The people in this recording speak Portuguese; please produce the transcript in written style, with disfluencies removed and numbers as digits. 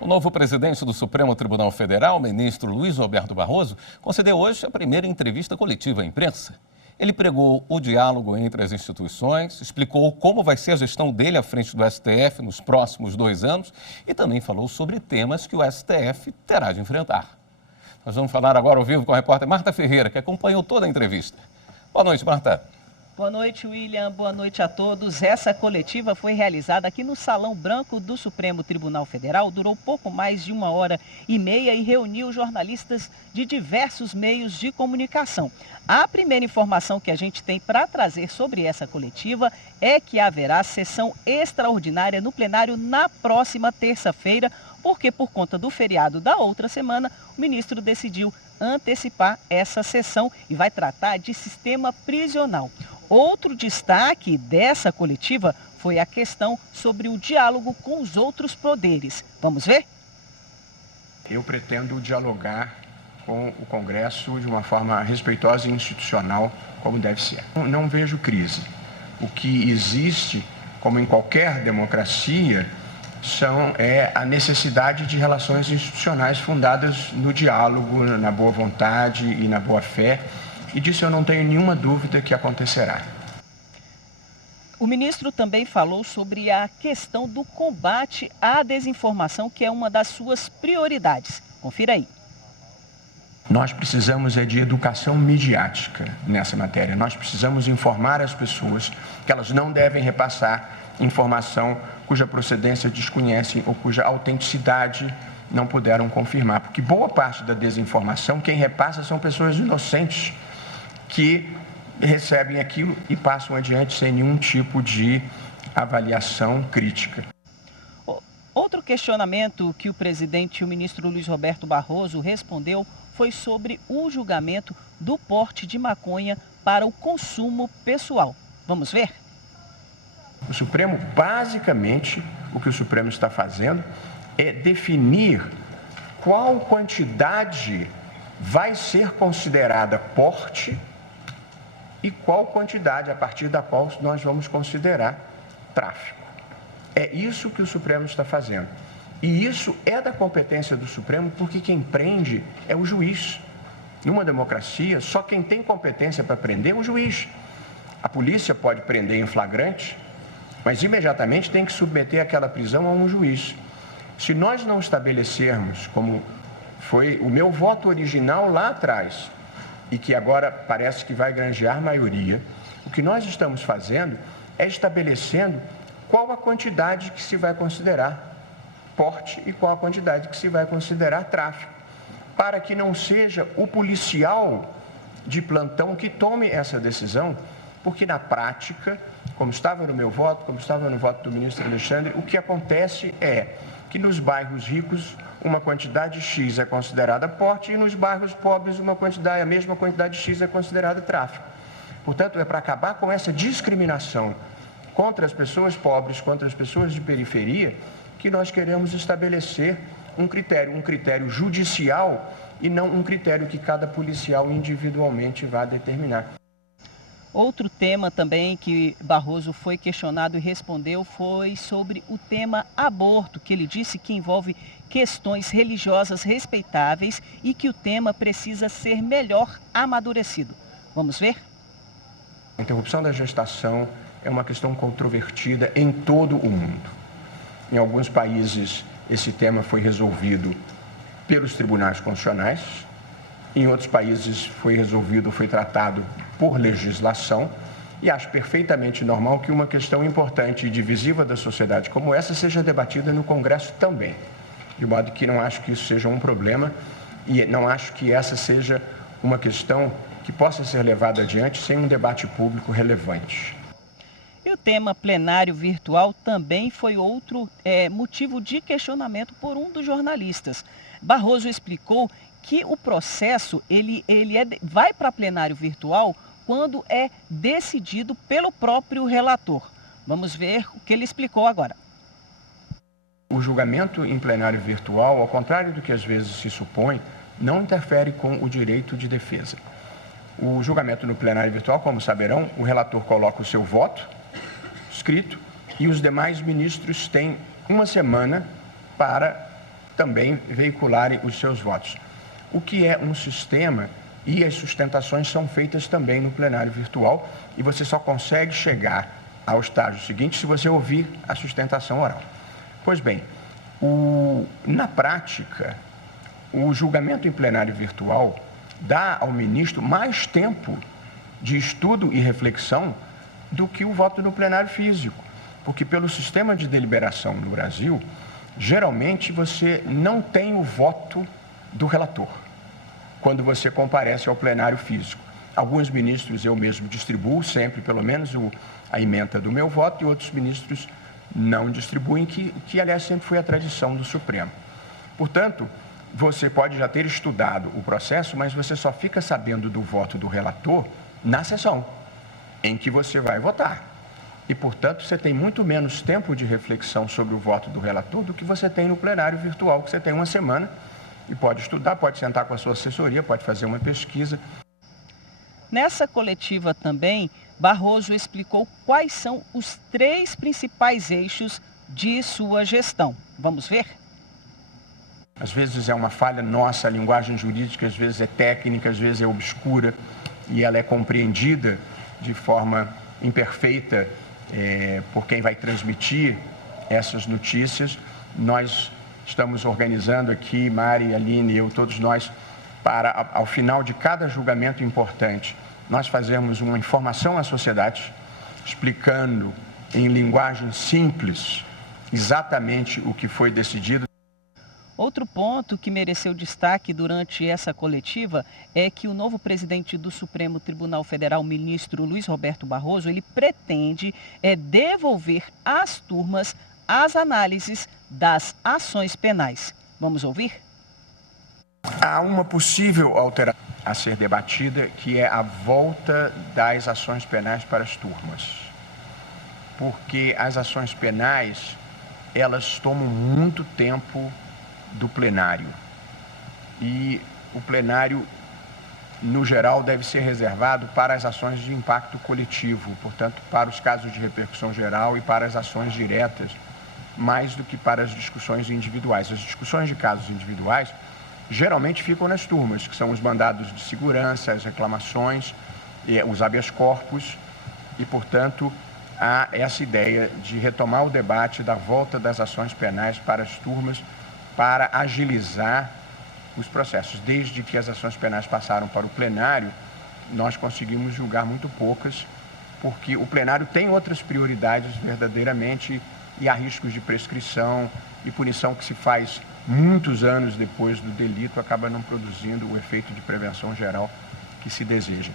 O novo presidente do Supremo Tribunal Federal, ministro Luiz Roberto Barroso, concedeu hoje a primeira entrevista coletiva à imprensa. Ele pregou o diálogo entre as instituições, explicou como vai ser a gestão dele à frente do STF nos próximos 2 anos e também falou sobre temas que o STF terá de enfrentar. Nós vamos falar agora ao vivo com a repórter Marta Ferreira, que acompanhou toda a entrevista. Boa noite, Marta. Boa noite, William. Boa noite a todos. Essa coletiva foi realizada aqui no Salão Branco do Supremo Tribunal Federal. Durou pouco mais de 1h30 e reuniu jornalistas de diversos meios de comunicação. A primeira informação que a gente tem para trazer sobre essa coletiva é que haverá sessão extraordinária no plenário na próxima terça-feira, porque por conta do feriado da outra semana, o ministro decidiu antecipar essa sessão e vai tratar de sistema prisional. Outro destaque dessa coletiva foi a questão sobre o diálogo com os outros poderes. Vamos ver? Eu pretendo dialogar com o Congresso de uma forma respeitosa e institucional, como deve ser. Não vejo crise. O que existe, como em qualquer democracia, é a necessidade de relações institucionais fundadas no diálogo, na boa vontade e na boa fé. E disso eu não tenho nenhuma dúvida que acontecerá. O ministro também falou sobre a questão do combate à desinformação, que é uma das suas prioridades. Confira aí. Nós precisamos de educação midiática nessa matéria. Nós precisamos informar as pessoas que elas não devem repassar informação cuja procedência desconhecem ou cuja autenticidade não puderam confirmar. Porque boa parte da desinformação, quem repassa são pessoas inocentes que recebem aquilo e passam adiante sem nenhum tipo de avaliação crítica. Outro questionamento que o presidente e o ministro Luiz Roberto Barroso respondeu foi sobre o julgamento do porte de maconha para o consumo pessoal. Vamos ver? O Supremo, basicamente, o que o Supremo está fazendo é definir qual quantidade vai ser considerada porte e qual quantidade a partir da qual nós vamos considerar tráfico. É isso que o Supremo está fazendo. E isso é da competência do Supremo, porque quem prende é o juiz. Numa democracia, só quem tem competência para prender é o juiz. A polícia pode prender em flagrante, mas imediatamente tem que submeter aquela prisão a um juiz. Se nós não estabelecermos, como foi o meu voto original lá atrás, e que agora parece que vai granjear maioria, o que nós estamos fazendo é estabelecendo qual a quantidade que se vai considerar porte e qual a quantidade que se vai considerar tráfico, para que não seja o policial de plantão que tome essa decisão, porque na prática, como estava no meu voto, como estava no voto do ministro Alexandre, o que acontece é que nos bairros ricos uma quantidade X é considerada porte e nos bairros pobres a mesma quantidade X é considerada tráfico. Portanto, é para acabar com essa discriminação contra as pessoas pobres, contra as pessoas de periferia, que nós queremos estabelecer um critério judicial e não um critério que cada policial individualmente vá determinar. Outro tema também que Barroso foi questionado e respondeu foi sobre o tema aborto, que ele disse que envolve questões religiosas respeitáveis e que o tema precisa ser melhor amadurecido. Vamos ver? A interrupção da gestação é uma questão controvertida em todo o mundo. Em alguns países, esse tema foi resolvido pelos tribunais constitucionais. Em outros países, foi tratado por legislação. E acho perfeitamente normal que uma questão importante e divisiva da sociedade como essa seja debatida no Congresso também. De modo que não acho que isso seja um problema e não acho que essa seja uma questão que possa ser levada adiante sem um debate público relevante. E o tema plenário virtual também foi outro motivo de questionamento por um dos jornalistas. Barroso explicou que o processo vai para plenário virtual quando é decidido pelo próprio relator. Vamos ver o que ele explicou agora. O julgamento em plenário virtual, ao contrário do que às vezes se supõe, não interfere com o direito de defesa. O julgamento no plenário virtual, como saberão, o relator coloca o seu voto escrito e os demais ministros têm uma semana para também veicularem os seus votos. O que é um sistema, e as sustentações são feitas também no plenário virtual, e você só consegue chegar ao estágio seguinte se você ouvir a sustentação oral. Pois bem, na prática, o julgamento em plenário virtual dá ao ministro mais tempo de estudo e reflexão do que o voto no plenário físico, porque pelo sistema de deliberação no Brasil, geralmente você não tem o voto do relator quando você comparece ao plenário físico. Alguns ministros eu mesmo distribuo sempre, pelo menos, a ementa do meu voto, e outros ministros não distribuem, que aliás sempre foi a tradição do Supremo. Portanto, você pode já ter estudado o processo, mas você só fica sabendo do voto do relator na sessão em que você vai votar. E, portanto, você tem muito menos tempo de reflexão sobre o voto do relator do que você tem no plenário virtual, que você tem uma semana e pode estudar, pode sentar com a sua assessoria, pode fazer uma pesquisa. Nessa coletiva também, Barroso explicou quais são os 3 principais eixos de sua gestão. Vamos ver? Às vezes é uma falha nossa, a linguagem jurídica às vezes é técnica, às vezes é obscura e ela é compreendida de forma imperfeita por quem vai transmitir essas notícias. Nós estamos organizando aqui, Mari, Aline, eu, todos nós, para ao final de cada julgamento importante, nós fazermos uma informação à sociedade, explicando em linguagem simples exatamente o que foi decidido. Outro ponto que mereceu destaque durante essa coletiva é que o novo presidente do Supremo Tribunal Federal, ministro Luiz Roberto Barroso, ele pretende devolver às turmas as análises das ações penais. Vamos ouvir? Há uma possível alteração a ser debatida, que é a volta das ações penais para as turmas. Porque as ações penais, elas tomam muito tempo do plenário. E o plenário, no geral, deve ser reservado para as ações de impacto coletivo, portanto, para os casos de repercussão geral e para as ações diretas, mais do que para as discussões individuais. As discussões de casos individuais geralmente ficam nas turmas, que são os mandados de segurança, as reclamações, os habeas corpus, e, portanto, há essa ideia de retomar o debate da volta das ações penais para as turmas, para agilizar os processos. Desde que as ações penais passaram para o plenário, nós conseguimos julgar muito poucas, porque o plenário tem outras prioridades verdadeiramente, e há riscos de prescrição e punição que se faz muitos anos depois do delito, acaba não produzindo o efeito de prevenção geral que se deseja.